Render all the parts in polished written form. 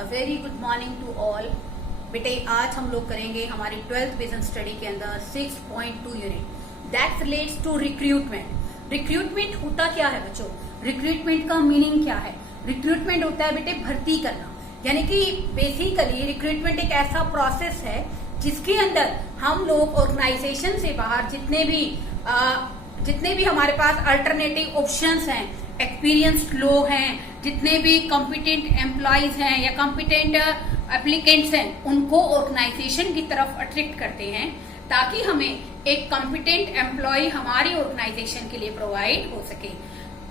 A very good morning to all. बेटे आज हम लोग करेंगे हमारी 12th बिजनेस स्टडी के अंदर 6.2 unit that relates to recruitment. Recruitment होता क्या है बच्चों? रिक्रूटमेंट का मीनिंग क्या है? रिक्रूटमेंट होता है बेटे भर्ती करना, यानी कि बेसिकली रिक्रूटमेंट एक ऐसा प्रोसेस है जिसके अंदर हम लोग ऑर्गेनाइजेशन से बाहर जितने भी हमारे पास अल्टरनेटिव ऑप्शंस हैं, एक्सपीरियंस्ड लोग हैं, जितने भी कॉम्पिटेंट एम्प्लॉयज हैं या कॉम्पिटेंट एप्लीकेंट्स हैं, उनको ऑर्गेनाइजेशन की तरफ अट्रैक्ट करते हैं ताकि हमें एक कॉम्पिटेंट एम्प्लॉय हमारी ऑर्गेनाइजेशन के लिए प्रोवाइड हो सके।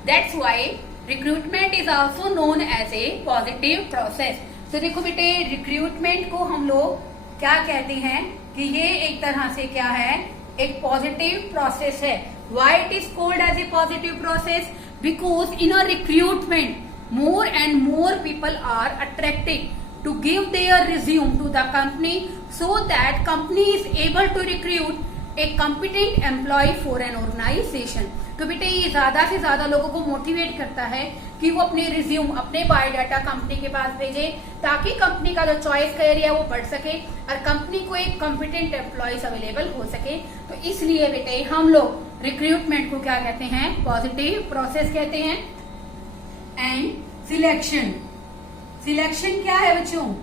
That's why recruitment is also known as a positive process. तो देखो बेटे रिक्रूटमेंट को हम लोग क्या कहते हैं कि ये एक तरह से क्या है, एक पॉजिटिव प्रोसेस है। Why it is called as a positive process? Because in a recruitment, more and more people are attracted to give their resume to the company so that company is able to recruit a competent employee for an organization. तो बेटे ये ज्यादा से ज्यादा लोगों को motivate करता है कि वो अपने रिज्यूम, अपने बायोडाटा कंपनी के पास भेजे ताकि कंपनी का जो चॉइस का एरिया वो बढ़ सके और कंपनी को एक कॉम्पिटेंट एम्प्लॉयज अवेलेबल हो सके। तो इसलिए बेटे हम लोग रिक्रूटमेंट को क्या कहते हैं? पॉजिटिव प्रोसेस कहते हैं। एंड सिलेक्शन, सिलेक्शन क्या है बच्चों?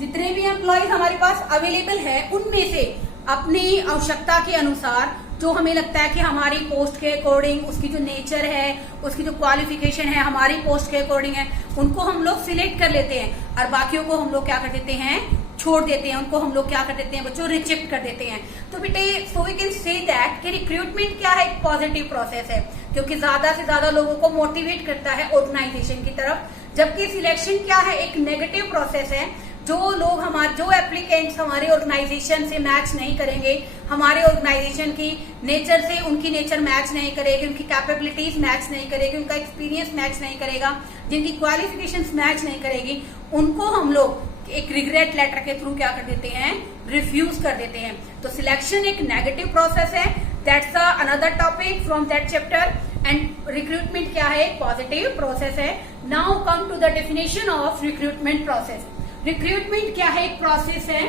जितने भी एम्प्लॉयज हमारे पास अवेलेबल है उनमें से अपनी आवश्यकता के अनुसार जो हमें लगता है कि हमारी पोस्ट के अकॉर्डिंग, उसकी जो नेचर है, उसकी जो क्वालिफिकेशन है हमारी पोस्ट के अकॉर्डिंग है, उनको हम लोग सिलेक्ट कर लेते हैं और बाकियों को हम लोग क्या कर देते हैं? छोड़ देते हैं। उनको हम लोग क्या कर देते हैं बच्चों? रिजेक्ट कर देते हैं। तो बेटे so we can say that कि रिक्रूटमेंट क्या है? एक पॉजिटिव प्रोसेस है क्योंकि ज्यादा से ज्यादा लोगों को मोटिवेट करता है ऑर्गेनाइजेशन की तरफ। जबकि सिलेक्शन क्या है? एक नेगेटिव प्रोसेस है। जो एप्लीकेंट्स हमारे ऑर्गेनाइजेशन से मैच नहीं करेंगे, हमारे ऑर्गेनाइजेशन की नेचर से उनकी नेचर मैच नहीं करेगी, उनकी कैपेबिलिटीज मैच नहीं करेगी, उनका एक्सपीरियंस मैच नहीं करेगा, जिनकी क्वालिफिकेशंस मैच नहीं करेगी, उनको हम लोग एक रिग्रेट लेटर के थ्रू क्या कर देते हैं? रिफ्यूज कर देते हैं। तो सिलेक्शन एक नेगेटिव प्रोसेस है। That's another topic from that chapter. And recruitment क्या है? पॉजिटिव प्रोसेस है। Now come to the definition of recruitment process. Recruitment क्या है? एक प्रोसेस है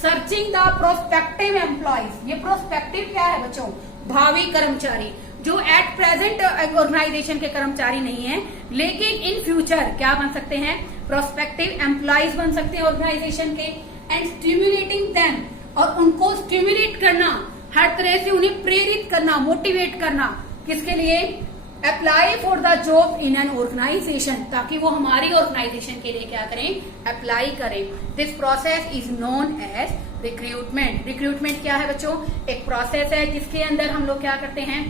सर्चिंग द प्रोस्पेक्टिव एम्प्लॉयज। ये प्रोस्पेक्टिव क्या है बच्चों? भावी कर्मचारी जो एट प्रेजेंट ऑर्गेनाइजेशन के कर्मचारी नहीं है लेकिन इन फ्यूचर क्या बन सकते हैं? प्रोस्पेक्टिव एम्प्लॉयज बन सकते हैं ऑर्गेनाइजेशन के। एंड स्टिम्युलेटिंग देम, और उनको स्टिम्युलेट करना, हर तरह से उन्हें प्रेरित करना, मोटिवेट करना, किसके लिए? Apply for the job in an organisation, ताकि वो हमारी ऑर्गेनाइजेशन के लिए क्या करें? अप्लाई करें। This process is known as recruitment. Recruitment क्या है बच्चों? एक प्रोसेस है जिसके अंदर हम लोग क्या करते हैं?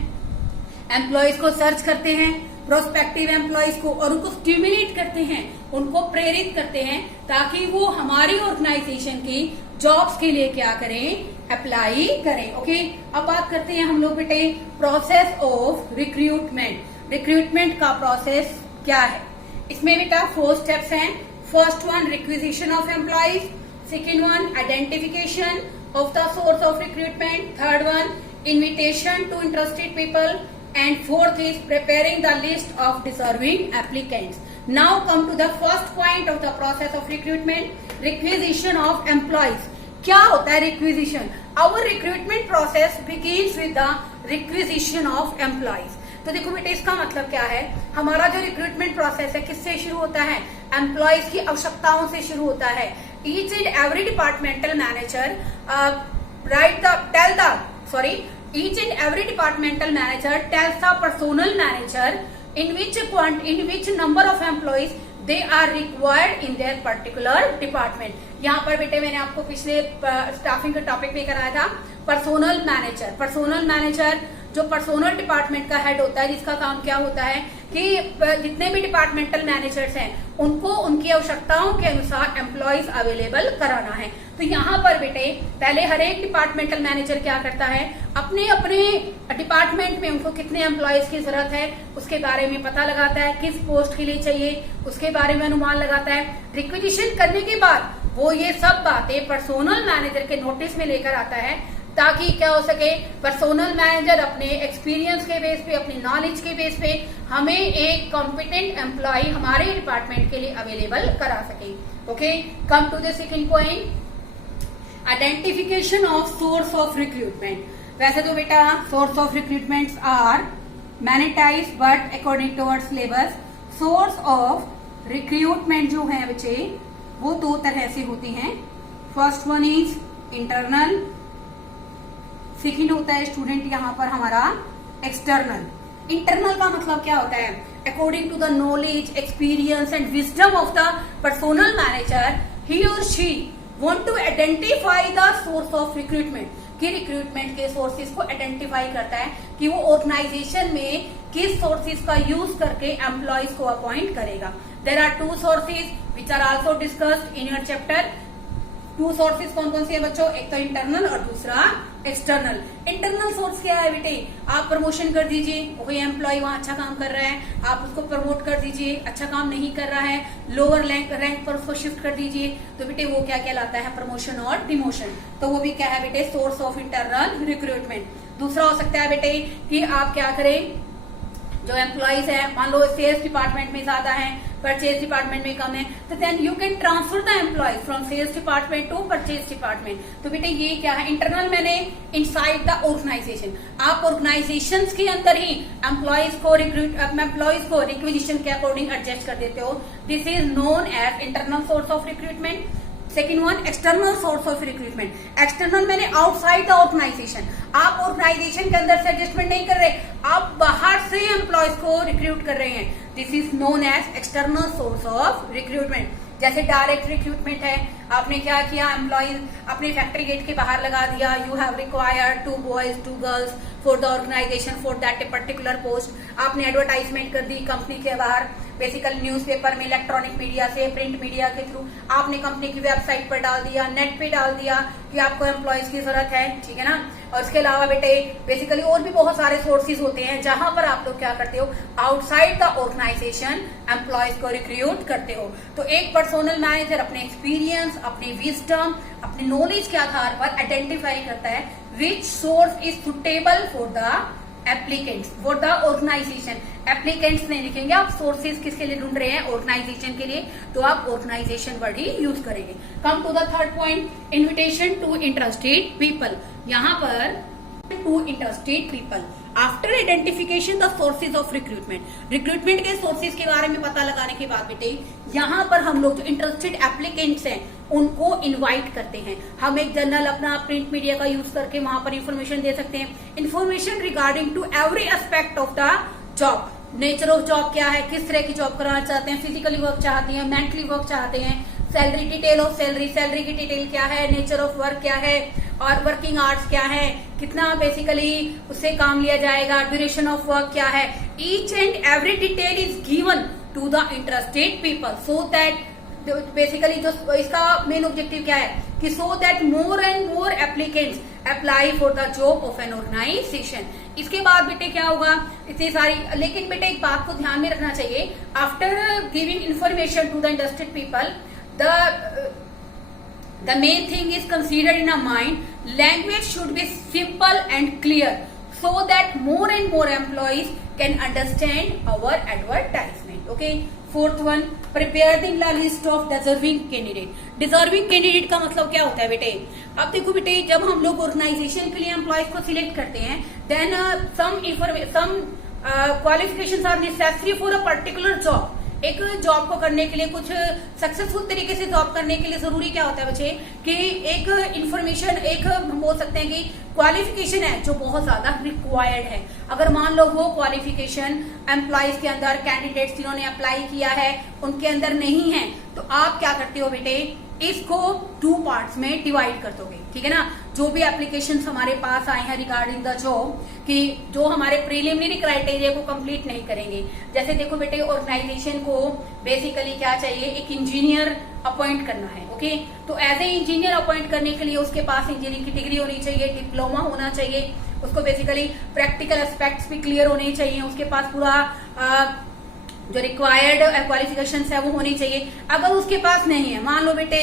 एम्प्लॉयज को सर्च करते हैं, प्रोस्पेक्टिव एम्प्लॉयज को, और उनको स्टिमुलेट करते हैं, उनको प्रेरित करते हैं ताकि वो हमारी ऑर्गेनाइजेशन की जॉब्स के लिए क्या करें? अप्लाई करें। ओके, अब बात करते हैं हम लोग बेटे प्रोसेस ऑफ रिक्रूटमेंट। रिक्रूटमेंट का प्रोसेस क्या है? इसमें बेटा 4 स्टेप्स हैं। First one requisition of employees, second one identification of the source of recruitment, third one invitation to interested people, and fourth is preparing the list of deserving applicants. Now come to the first point of the process of recruitment, requisition of employees. क्या होता है requisition? Our recruitment process begins with the requisition of employees. तो देखो बेटे इसका मतलब क्या है? हमारा जो रिक्रूटमेंट प्रोसेस है किससे शुरू होता है? एम्प्लॉयज की आवश्यकताओं से शुरू होता है। Each and every departmental manager each and every departmental manager tells the personnel manager in which number of employees they are required in their particular department. यहाँ पर बेटे मैंने आपको पिछले स्टाफिंग का टॉपिक भी कराया था। पर्सोनल मैनेजर जो पर्सोनल डिपार्टमेंट का हेड होता है, जिसका काम क्या होता है कि जितने भी डिपार्टमेंटल मैनेजर्स हैं उनको उनकी आवश्यकताओं के अनुसार एम्प्लॉयज अवेलेबल कराना है। तो यहाँ पर बेटे पहले हर एक डिपार्टमेंटल मैनेजर क्या करता है? अपने अपने डिपार्टमेंट में उनको कितने एम्प्लॉयज की जरूरत है उसके बारे में पता लगाता है, किस पोस्ट के लिए चाहिए उसके बारे में अनुमान लगाता है। रिक्विजिशन करने के बाद वो ये सब बातें पर्सोनल मैनेजर के नोटिस में लेकर आता है ताकि क्या हो सके, पर्सोनल मैनेजर अपने एक्सपीरियंस के बेस पे, अपनी नॉलेज के बेस पे हमें एक कॉम्पिटेंट एम्प्लॉय हमारे डिपार्टमेंट के लिए अवेलेबल करा सके। Okay, come to the second point, identification of source of recruitment. वैसे तो बेटा source of recruitments are many types but according to our syllabus source of recruitment जो है बच्चे वो दो तरह से होते हैं। First one is internal, second होता है स्टूडेंट यहाँ पर हमारा एक्सटर्नल। इंटरनल का मतलब क्या होता है, according to the knowledge, experience and wisdom of the personal manager, he और she want to identify the source of recruitment, कि रिक्रूटमेंट के सोर्सेज को आइडेंटिफाई करता है कि वो ऑर्गेनाइजेशन में किस सोर्सेज का यूज करके एम्प्लॉयज को अपॉइंट करेगा। There are two sources which are also discussed in your chapter. Two sources कौन कौन से है बच्चों, एक तो इंटरनल और दूसरा एक्सटर्नल। इंटरनल सोर्स क्या है बेटे, आप प्रमोशन कर दीजिए, कोई एम्प्लॉय वहां अच्छा काम कर रहा है, आप उसको प्रमोट कर दीजिए, अच्छा काम नहीं कर रहा है, लोअर रैंक पर उसको शिफ्ट कर दीजिए, तो बेटे वो क्या कहलाता है, प्रमोशन और डिमोशन। तो वो भी क्या है बेटे, सोर्स ऑफ इंटरनल रिक्रूटमेंट। दूसरा हो सकता है बेटे कि आप क्या करें, जो एम्प्लॉयज है, मान लो सेल्स डिपार्टमेंट में ज्यादा है, परचेज डिपार्टमेंट में कम है, तो then you can transfer the employees from sales department to purchase department. तो बेटे ये क्या है, इंटरनल मैंने इनसाइड द ऑर्गेनाइजेशन, आप ऑर्गेनाइजेशन के अंदर ही एम्प्लॉयज को रिक्विजिशन के अकॉर्डिंग एडजस्ट कर देते हो। This is known as internal source of recruitment. Second one, external source of recruitment. External मैंने आउटसाइड द ऑर्गेनाइजेशन, आप ऑर्गेनाइजेशन के अंदर से एडजस्टमेंट नहीं कर रहे, आप बाहर से एम्प्लॉयज को रिक्रूट कर रहे हैं। This is known as external source of recruitment. जैसे डायरेक्ट रिक्रूटमेंट है, आपने क्या किया, एम्प्लॉयज अपने फैक्ट्री गेट के बाहर लगा दिया, you have required 2 boys 2 girls for the organisation for that a particular post. आपने एडवर्टाइजमेंट कर दी कंपनी के बाहर, बेसिकली न्यूज़पेपर में, इलेक्ट्रॉनिक मीडिया से, प्रिंट मीडिया के थ्रू आपने कंपनी की वेबसाइट पर डाल दिया, नेट पे डाल दिया कि आपको एम्प्लॉयज की जरूरत है, ठीक है ना। और इसके अलावा बेटे बेसिकली और भी बहुत सारे सोर्सेज होते हैं जहां पर आप लोग क्या करते हो, आउटसाइड द ऑर्गेनाइजेशन एम्प्लॉयज को रिक्रूट करते हो। तो एक पर्सोनल मैनेजर अपने एक्सपीरियंस, अपने विजडम, अपने नॉलेज के आधार पर आइडेंटिफाई करता है which source is suitable for the applicants, for the organisation. Applicants नहीं लिखेंगे आप, सोर्सेज किसके लिए ढूंढ रहे हैं, ऑर्गेनाइजेशन के लिए, तो आप ऑर्गेनाइजेशन वर्ड ही यूज करेंगे। Come to the third point, invitation to interested people. यहाँ पर to interested people after identification the sources of recruitment के सोर्सेज के बारे में पता लगाने के बाद बेटे यहाँ पर हम लोग जो इंटरेस्टेड एप्लीकेंट्स हैं उनको इनवाइट करते हैं। हम एक जर्नल अपना प्रिंट मीडिया का यूज करके वहां पर इंफॉर्मेशन दे सकते हैं, information regarding to every aspect of the job. Nature of job क्या है, किस तरह की जॉब कराना चाहते हैं, फिजिकली वर्क चाहते हैं, मेंटली वर्क चाहते हैं, salary, detail of salary, salary की डिटेल क्या है, नेचर ऑफ वर्क क्या है, और वर्किंग आवर्स क्या है, कितना बेसिकली उससे काम लिया जाएगा, ड्यूरेशन ऑफ वर्क क्या है। Each and every detail is given to the interested people so that basically जो इसका मेन ऑब्जेक्टिव क्या है कि so that more and more applicants apply for the job of an organisation. इसके बाद बेटे क्या होगा, इतनी सारी, लेकिन बेटे एक बात को ध्यान में रखना चाहिए, after giving information to the interested people the main thing is considered in a mind, language should be simple and clear so that more and more employees can understand our advertisement. Okay, fourth one, preparing the list of deserving candidate. deserving candidate का मतलब क्या होता है बेटे, अब देखो बेटे जब हम लोग ऑर्गेनाइजेशन के लिए एम्प्लॉयज को सिलेक्ट करते हैं, then some qualifications are necessary for a particular job. एक जॉब को करने के लिए, कुछ सक्सेसफुल तरीके से जॉब करने के लिए जरूरी क्या होता है बच्चे कि एक इंफॉर्मेशन, एक हम बोल सकते हैं कि क्वालिफिकेशन है जो बहुत ज्यादा रिक्वायर्ड है। अगर मान लो वो क्वालिफिकेशन एम्प्लॉयज के अंदर, कैंडिडेट्स जिन्होंने अप्लाई किया है उनके अंदर नहीं है, तो आप क्या करते हो बेटे, इसको 2 पार्ट्स में डिवाइड कर दोगे, ठीक है ना। जो भी एप्लीकेशंस हमारे पास आए हैं रिगार्डिंग द जॉब, कि जो हमारे प्रीलिमिनरी क्राइटेरिया को कंप्लीट नहीं करेंगे, जैसे देखो बेटे ऑर्गेनाइजेशन को बेसिकली क्या चाहिए, एक इंजीनियर अपॉइंट करना है। ओके, तो एज ए इंजीनियर अपॉइंट करने के लिए उसके पास इंजीनियरिंग की डिग्री होनी चाहिए, डिप्लोमा होना चाहिए, उसको बेसिकली प्रैक्टिकल एस्पेक्ट्स भी क्लियर होने चाहिए, उसके पास पूरा जो रिक्वायर्ड क्वालिफिकेशंस है वो होनी चाहिए। अगर उसके पास नहीं है, मान लो बेटे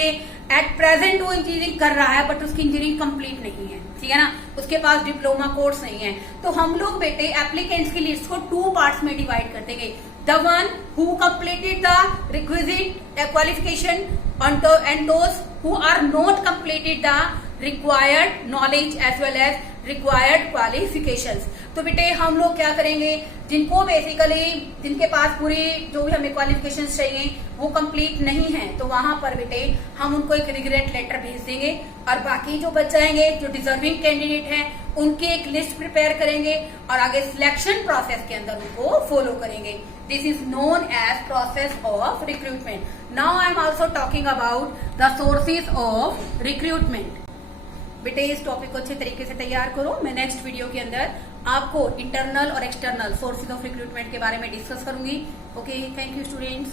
एट प्रेजेंट वो इंजीनियरिंग कर रहा है बट उसकी इंजीनियरिंग कंप्लीट नहीं है, ठीक है ना, उसके पास डिप्लोमा कोर्स नहीं है, तो हम लोग बेटे एप्लीकेंट्स की लिस्ट को 2 पार्ट्स में डिवाइड कर देंगे। The one who completed the requisite qualification and those who are not completed the required knowledge as well as required qualifications। तो बेटे हम लोग क्या करेंगे, जिनको बेसिकली जिनके पास पूरी जो भी हमें क्वालिफिकेशंस चाहिए वो कंप्लीट नहीं है, तो वहां पर बेटे हम उनको एक रिग्रेट लेटर भेज देंगे और बाकी जो बच जाएंगे जो डिजर्विंग कैंडिडेट हैं उनकी एक लिस्ट प्रिपेयर करेंगे और आगे सिलेक्शन प्रोसेस के अंदर उनको फॉलो करेंगे। This is known as process of recruitment. Now I am also talking about the sources of recruitment. बेटे इस टॉपिक को अच्छे तरीके से तैयार करो। मैं नेक्स्ट वीडियो के अंदर आपको इंटरनल और एक्सटर्नल सोर्सेज ऑफ रिक्रूटमेंट के बारे में डिस्कस करूंगी। Okay, thank you students.